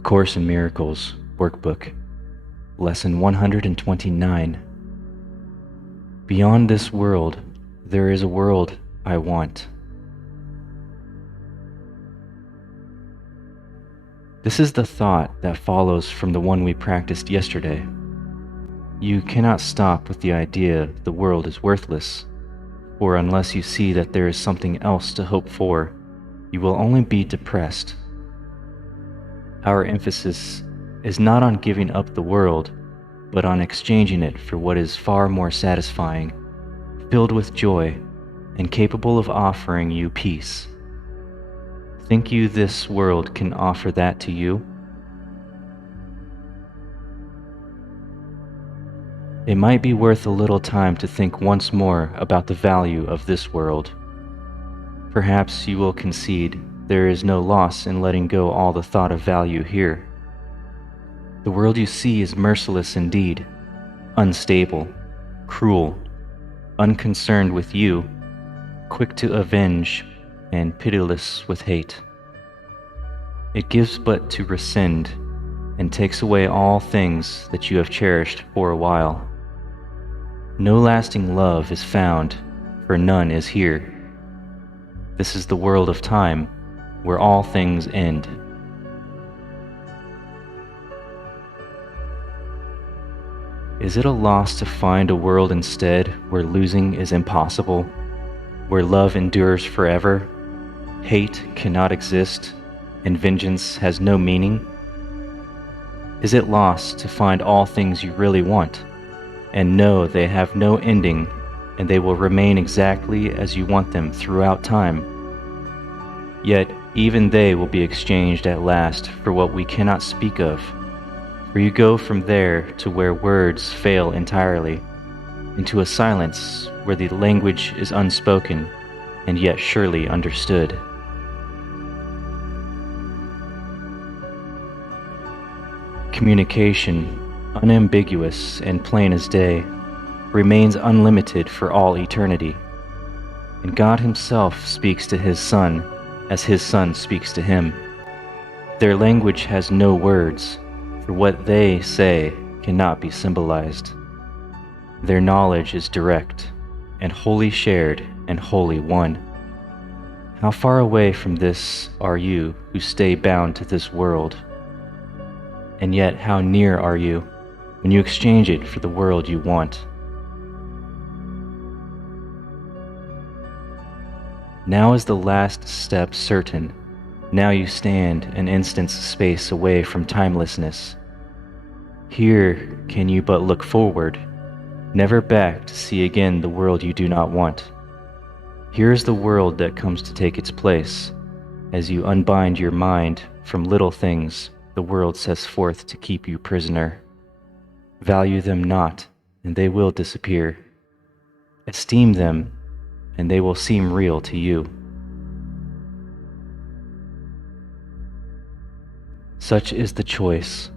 A Course in Miracles, Workbook, Lesson 129. Beyond this world, there is a world I want. This is the thought that follows from the one we practiced yesterday. You cannot stop with the idea the world is worthless, for unless you see that there is something else to hope for, you will only be depressed. Our emphasis is not on giving up the world, but on exchanging it for what is far more satisfying, filled with joy, and capable of offering you peace. Think you this world can offer that to you? It might be worth a little time to think once more about the value of this world. Perhaps you will concede there is no loss in letting go all the thought of value here. The world you see is merciless indeed, unstable, cruel, unconcerned with you, quick to avenge, and pitiless with hate. It gives but to rescind, and takes away all things that you have cherished for a while. No lasting love is found, for none is here. This is the world of time, where all things end. Is it a loss to find a world instead where losing is impossible, where love endures forever, hate cannot exist, and vengeance has no meaning? Is it loss to find all things you really want, and know they have no ending, and they will remain exactly as you want them throughout time? Yet even they will be exchanged at last for what we cannot speak of, for you go from there to where words fail entirely, into a silence where the language is unspoken and yet surely understood. Communication, unambiguous and plain as day, remains unlimited for all eternity, and God Himself speaks to His Son as His Son speaks to Him. Their language has no words, for what they say cannot be symbolized. Their knowledge is direct, and wholly shared and wholly one. How far away from this are you who stay bound to this world? And yet how near are you when you exchange it for the world you want? Now is the last step certain. Now you stand an instant's space away from timelessness. Here can you but look forward, never back to see again the world you do not want. Here is the world that comes to take its place. As you unbind your mind from little things, the world sets forth to keep you prisoner. Value them not, and they will disappear. Esteem them, and they will seem real to you. Such is the choice.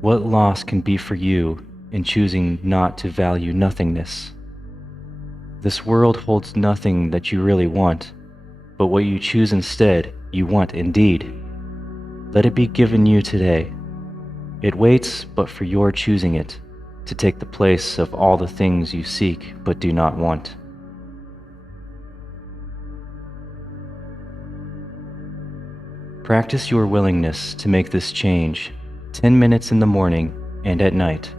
What loss can be for you in choosing not to value nothingness? This world holds nothing that you really want, but what you choose instead, you want indeed. Let it be given you today. It waits but for your choosing it, to take the place of all the things you seek but do not want. Practice your willingness to make this change 10 minutes in the morning and at night,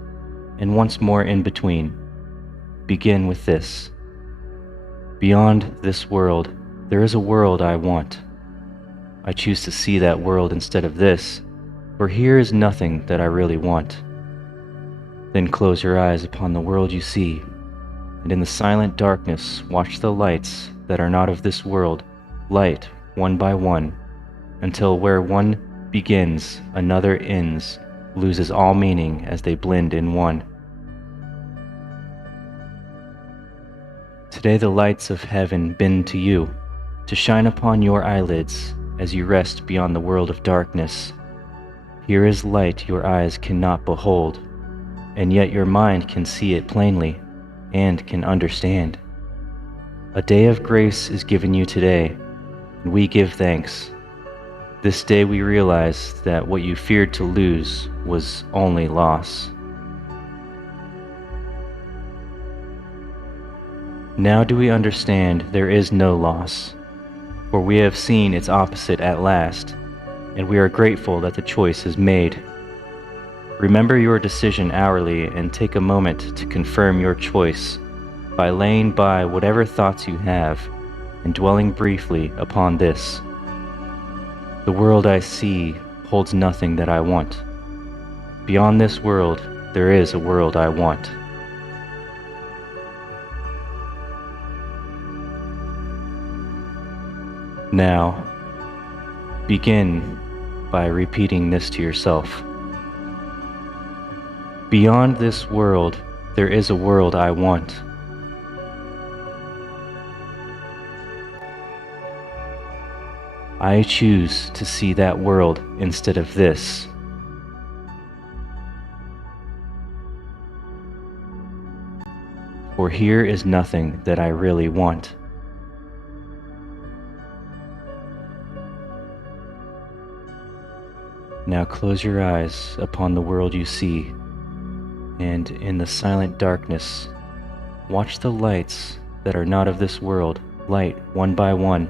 and once more in between. Begin with this. Beyond this world, there is a world I want. I choose to see that world instead of this, for here is nothing that I really want. Then close your eyes upon the world you see, and in the silent darkness watch the lights that are not of this world light one by one, until where one begins, another ends, loses all meaning as they blend in one. Today the lights of heaven bend to you, to shine upon your eyelids as you rest beyond the world of darkness. Here is light your eyes cannot behold, and yet your mind can see it plainly, and can understand. A day of grace is given you today, and we give thanks. This day we realized that what you feared to lose was only loss. Now do we understand there is no loss, for we have seen its opposite at last, and we are grateful that the choice is made. Remember your decision hourly and take a moment to confirm your choice by laying by whatever thoughts you have and dwelling briefly upon this. The world I see holds nothing that I want. Beyond this world, there is a world I want. Now, begin by repeating this to yourself. Beyond this world, there is a world I want. I choose to see that world instead of this. For here is nothing that I really want. Now close your eyes upon the world you see, and in the silent darkness, watch the lights that are not of this world light one by one.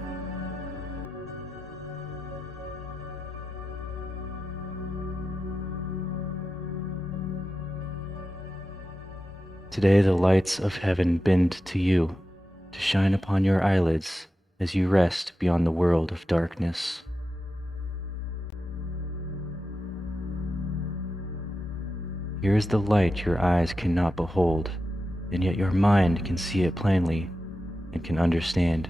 Today the lights of heaven bend to you, to shine upon your eyelids as you rest beyond the world of darkness. Here is the light your eyes cannot behold, and yet your mind can see it plainly and can understand.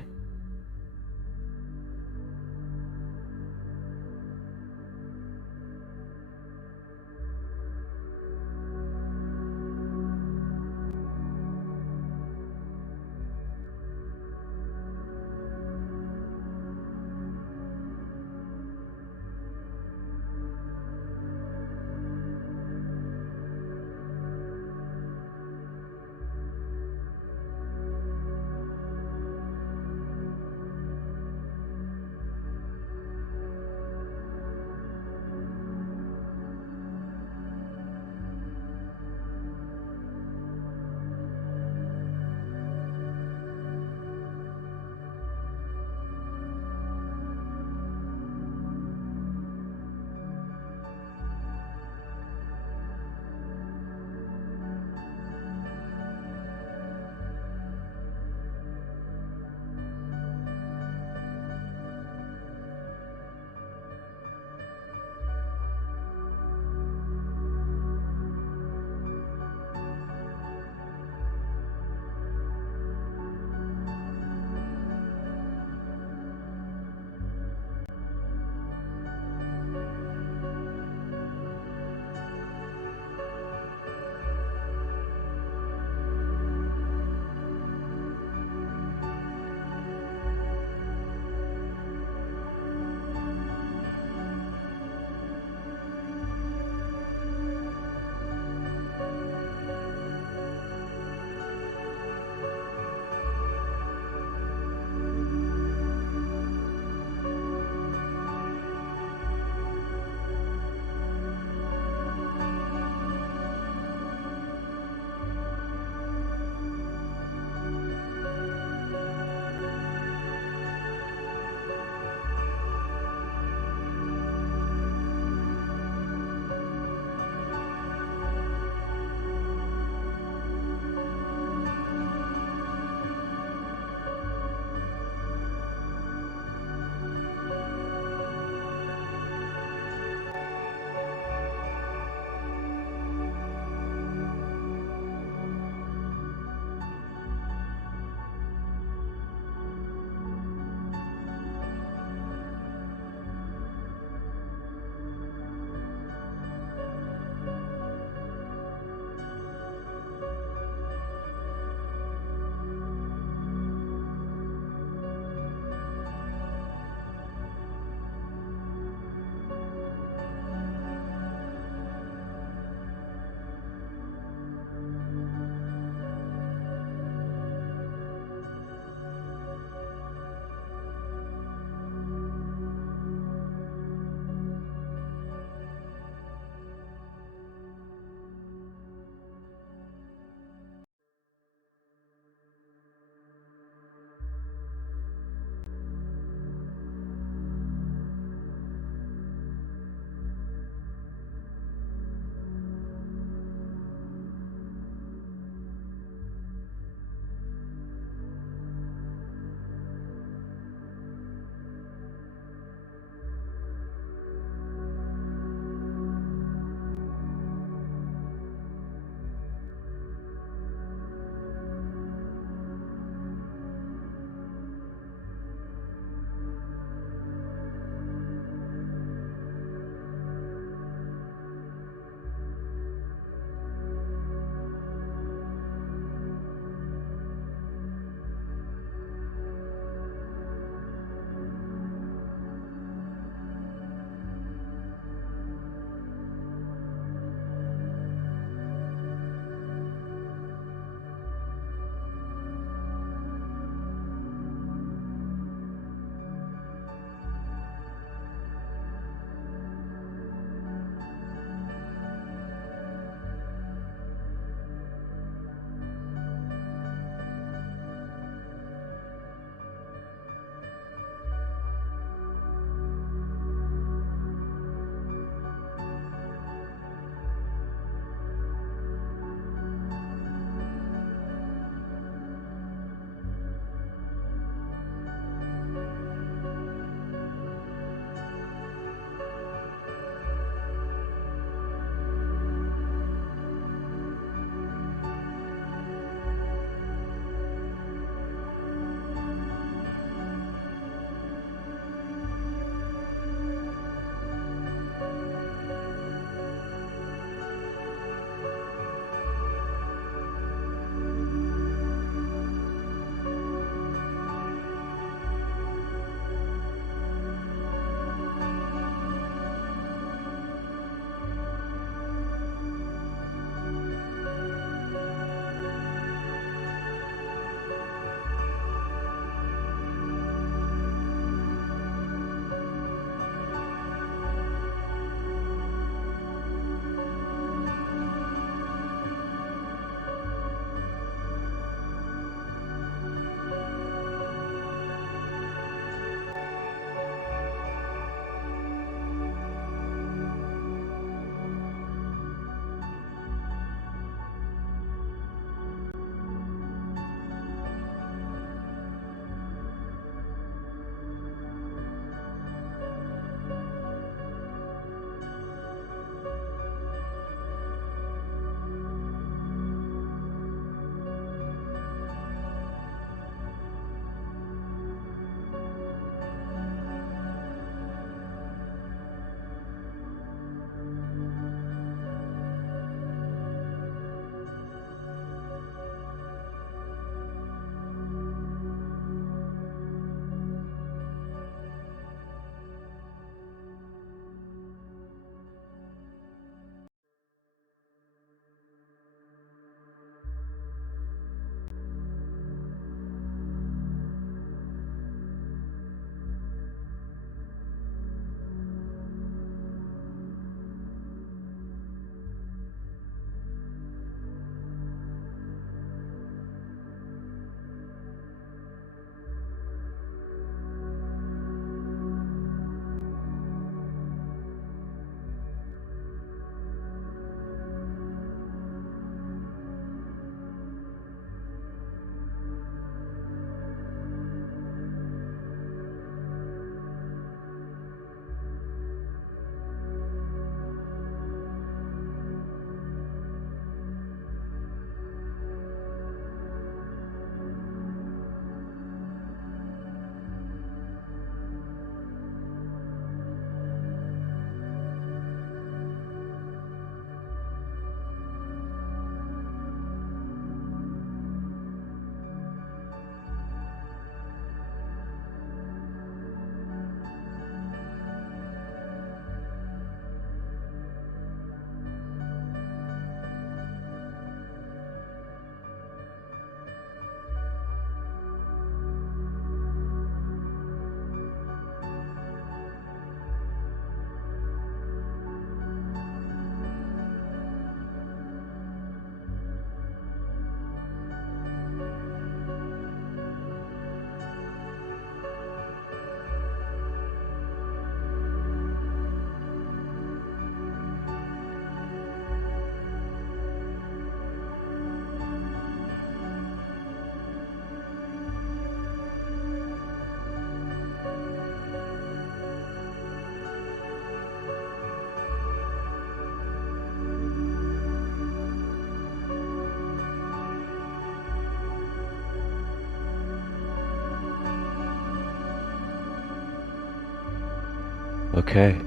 Okay.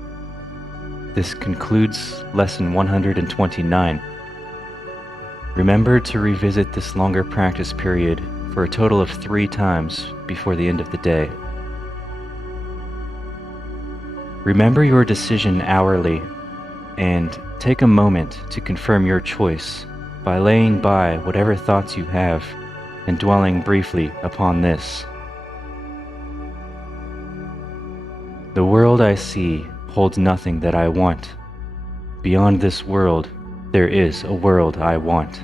This concludes Lesson 129. Remember to revisit this longer practice period for a total of 3 times before the end of the day. Remember your decision hourly and take a moment to confirm your choice by laying by whatever thoughts you have and dwelling briefly upon this. The world I see holds nothing that I want. Beyond this world, there is a world I want.